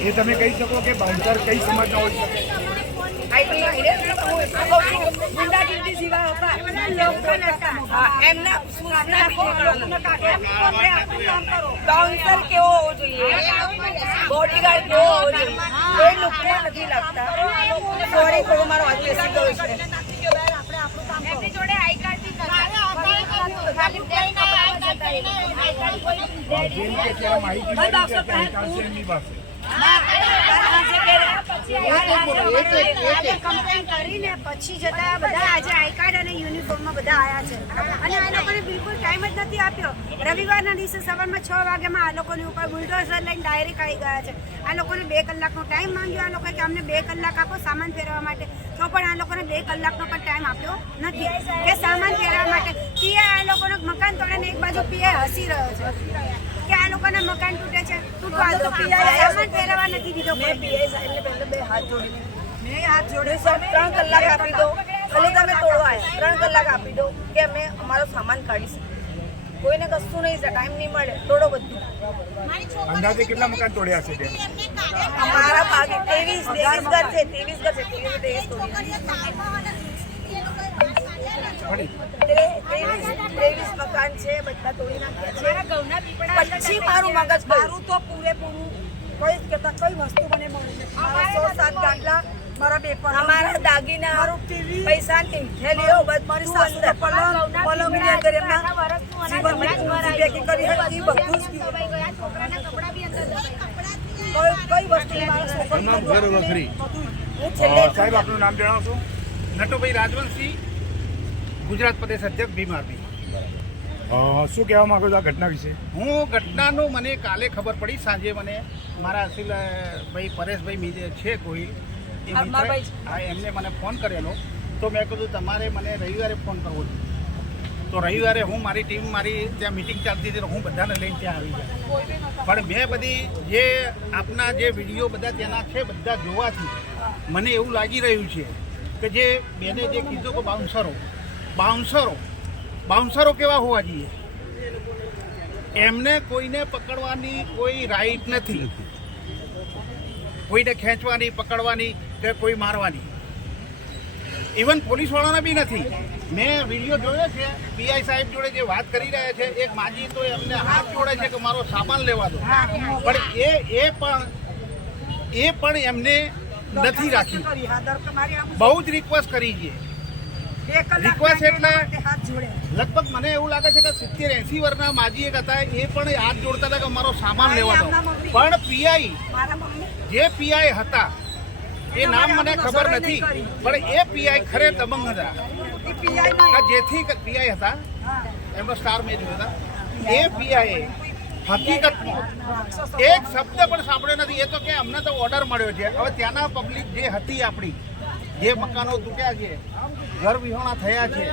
એ તમે કહી શકો કે બાઉન્સર કઈ સમાજના હોઈ શકે? બોડીગાર્ડ કેવો હોવો જોઈએ. એ લુકડા નથી લાગતા. સોરી મારો હાથ ગયો છે એમની જોડે આઈ કાર્ડ બી જેમ કે અત્યારે માહિતી મળી છે કે અહીં ચાલશે એમની પાસે કમ્પ્લેન કરીને પછી જતા બધા આજે આઈ કાર્ડ અને યુનિફોર્મમાં બધા આવ્યા છે અને આ લોકોને બિલકુલ ટાઈમ જ નથી આપ્યો રવિવારના દિવસે સવારમાં છ વાગ્યામાં આ લોકોની ઉપર બુલડોઝર લઈને ડાયરેક્ટ આવી ગયા છે આ લોકોને બે કલાકનો ટાઈમ માંગ્યો આ લોકોએ કે અમને બે કલાક આપો. સામાન ફેરવા માટે તો પણ આ લોકોને બે કલાકનો પણ ટાઈમ આપ્યો નથી કે સામાન ફેરવા માટે પીએ આ લોકો મકાન તોડે ને એક બાજુ પીએ હસી રહ્યો છે. કે આ લોકોના મકાન તૂટે છે તૂટવા દો સામાન ફેરવવા નથી દીધો મેં પીઆઈ સાહેબને પહેલા બે હાથ જોડી મેં હાથ જોડે છે ત્રણ કલાક આપી દો ખાલી તમે તોડવા આવ્યા. ત્રણ કલાક આપી દો કે અમે અમારો સામાન કાઢી શકીએ. કોઈને કશું નહીં છે ટાઈમ નહીં મળે. તોડો બધું. અંદાજે કેટલા મકાન તોડ્યા છે અમારા ભાગે ત્રેવીસ ત્રેવીસ ઘર છે ત્રેવીસ ઘર છે ત્રેવીસ ત્રેવીસ તોડી ત્રેવીસ ત્રેવીસ મકાન છે બધા તોડી નાખ્યા છે. પછી મારું મગજ મારું તો પૂરેપૂરું કોઈ જ કહેતા કઈ વસ્તુ મને મળી સો સાત ગાટલા મારા બે અમારા દાગીના મારું ટીવી પૈસા થેલીઓ બધું મારી સાસુ પલંગ પલંગની અંદર એમના જીવન ભેગી કરી હતી બધું જ કઈ વસ્તુ મારા છોકરાને બધું હું છેલ્લે સાહેબ આપનું નામ જણાવશો? નટુભાઈ રાજવંશી. ગુજરાત પ્રદેશ અધ્યક્ષ ભીમારબી અ, શું કહેવા માંગો છો આ ઘટના વિશે? હું ઘટનાનું મને કાલે ખબર પડી સાંજે મને મારા અસીલ ભાઈ પરેશભાઈ મીજે છે કોઈ હા એમને મને ફોન કરેલો. તો મેં કીધું તમારે મને રવિવારે ફોન કરવો છે. તો રવિવારે હું મારી ટીમ મારી ત્યાં મિટિંગ ચાલતી હતી તો હું બધાને લઈને ત્યાં આવી ગયા. પણ મેં બધી જે આપના જે વીડિયો બધા ત્યાંના છે બધા જોવાથી મને એવું લાગી રહ્યું છે કે જે બેને જે કીધું કે બાઉન્સરો બાઉન્સરો. બાઉન્સરો કેવા હોવા જોઈએ? એમને કોઈને પકડવાની કોઈ રાઈટ નથી. કોઈને ખેંચવાની, પકડવાની કે કોઈ મારવાની. ઇવન પોલીસવાળાને બી નથી. મેં વીડિયો જોયો છે પીઆઈ સાહેબ જોડે જે વાત કરી રહ્યા છે, એક માજી તો એમને હાથ જોડે છે કે મારો સામાન લેવા દો. પણ એ એ પણ એ પણ એમને નથી રાખી. બહુ જ રિક્વેસ્ટ કરી છે. Request એટલે- લગભગ મને એવું લાગે છે કે સિત્તેર એસી વર્ષના માજી એક હતા એ પણ હાથ જોડતા હતા કે અમારો સામાન લેવાનો પણ પીઆઈ જે પીઆઈ હતા એ નામ મને ખબર નથી પણ એ પીઆઈ ખરે દબંગ હતા. જેથી પીઆઈ હતા એમનો સ્ટાર મેચ હતા. એ પીઆઈ. હકીકતમાં એક શબ્દ પણ સાંભળ્યો નથી. એ તો કે અમને તો ઓર્ડર મળ્યો છે. હવે ત્યાંના પબ્લિક જે હતી આપણી જે મકાનો તૂટ્યા છે ઘર વિહોણા થયા છે.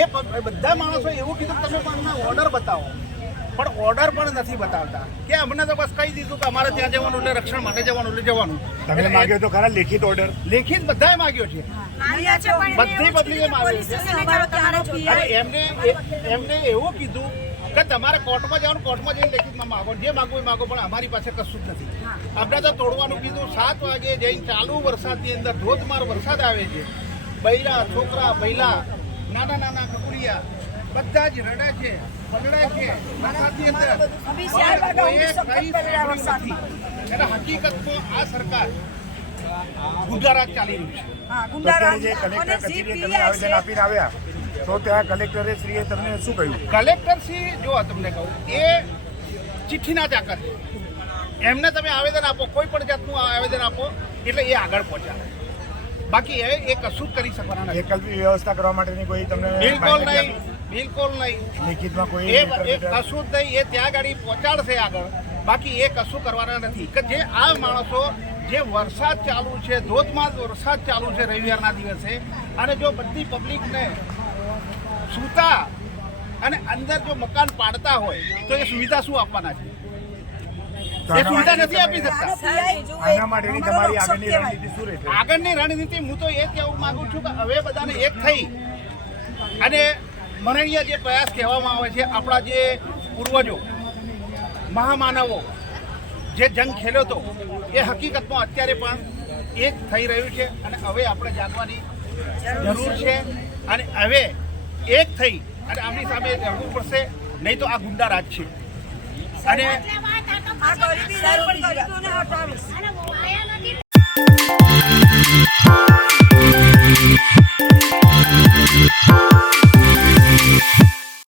એ બધા માણસો એવું કીધું તમે પણ અમને ઓર્ડર બતાવો. પણ ઓર્ડર પણ નથી બતાવતા. કે અમને તો બસ કહી દીધું કે અમારે ત્યાં જવાનું એટલે રક્ષણ માટે જવાનું એટલે જવાનું. તમે માગ્યો તો ખરા લેખિત ઓર્ડર લેખિત બધાએ માગ્યો છે. બધી પબ્લિકે પોલીસ છે. એમને એમને એવું કીધું કે તમારે કોર્ટમાં જવાનું કોર્ટમાં જઈને લેખિતમાં માગો. જે માગવું એ માગો પણ અમારી પાસે કશું જ નથી. આપણે તો તોડવાનું કીધું સાત વાગે જઈને ચાલુ વરસાદની અંદર ધોધમાર વરસાદ આવે છે. બૈરા છોકરા બૈલા નાના નાના કકુડિયા બધા જ રડે છે પલળે છે વરસાદની અંદર. હકીકતમાં આ સરકાર ગુંડારા ચાલી રહ્યું છે. આપીને આવ્યા તો ત્યાં કલેક્ટરે શ્રીએ તમને શું કહ્યું? કલેક્ટર શ્રી જો તમને કહું એ ચિઠ્ઠીના ચાકર છે એમને તમે આવેદન આપો કોઈ પણ જાતનું આવેદન આપો એટલે એ આગળ પહોંચાડે. બાકી એ એ કશું જ કરી શકવાના નથી. વૈકલ્પિક વ્યવસ્થા કરવા માટેની કોઈ તમને બિલકુલ નહીં બિલકુલ નહીં. લિખિતમાં કોઈ એ? કશું જ નહીં એ ત્યાં ગાડી પહોંચાડશે આગળ. બાકી એ કશું કરવાના નથી. કે જે આ માણસો જે વરસાદ ચાલુ છે ધોધમાર વરસાદ ચાલુ છે રવિવારના દિવસે અને જો બધી પબ્લિકને સૂતા અને અંદર જો મકાન પાડતા હોય તો એ સુવિધા શું આપવાના છે તો એ આના સુવિધા માટે નથી આપી શકતા. આના માટેની તમારી આગળની રણનીતિ શું રહેશે? આગળની રણનીતિ હું તો એ કહેવું માંગુ છું કે હવે બધાને એક થઈ. અને મરણીય જે પ્રયાસ કહેવામાં આવે છે આપણા જે પૂર્વજો મહામાનવો જે જંગ ખેલ્યો હતો એ હકીકતમાં અત્યારે પણ એક થઈ રહ્યું છે અને હવે આપણે જાગવાની જરૂર છે અને હવે એક થઈ અને આમની સામે રહેવું પડશે નહીં તો આ ગુંડા રાજ છે અને આ ગરીબી હટાવીશ.